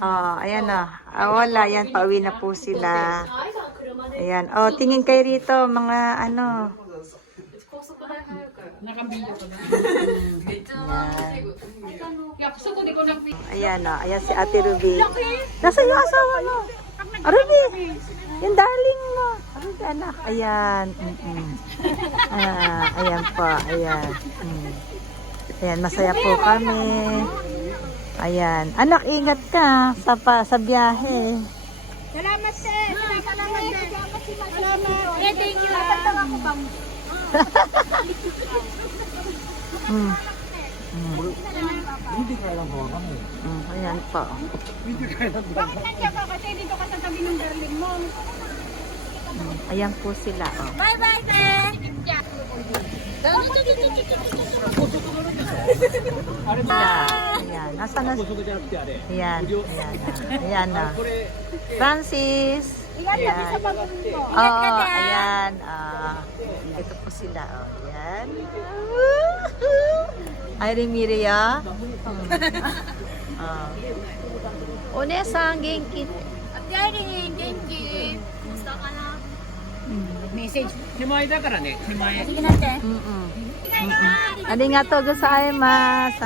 Oh, ayan na. Wala, yan. Pauwi na po sila. Ayan. Oh, tingin kayo rito, mga ano. Ayan na. Ayan si Ate Ruby. Nasa yung asawa mo? Ruby! Yung darling mo. Ruby, anak. Ayan. Ayan po. Ayan. Ayan, masaya po kami. Ayan. Anak, ingat ka sa biyahe. Salamat, sir. Salamat, sir. Salamat. Thank you. Napatawa ko bang? Hindi ka lang hawa kami. Ayan po. Bakit nandiyan ka? Kasi dito ka sa tabi ng darling mo. Ayan po sila. Oh. Bye-bye, sir. Ayan. Nasaan na? Ayan. Ayan na. Francis. Ayan. Sa bagon mo. Oo, ayan. Ito po sila. Oh, ayan. Ay, Miria. Onesang genki. At galing, genki. Gusto ka na? Message. 手前だからね、手前。 Sige natin. Arigatou gozaimasu.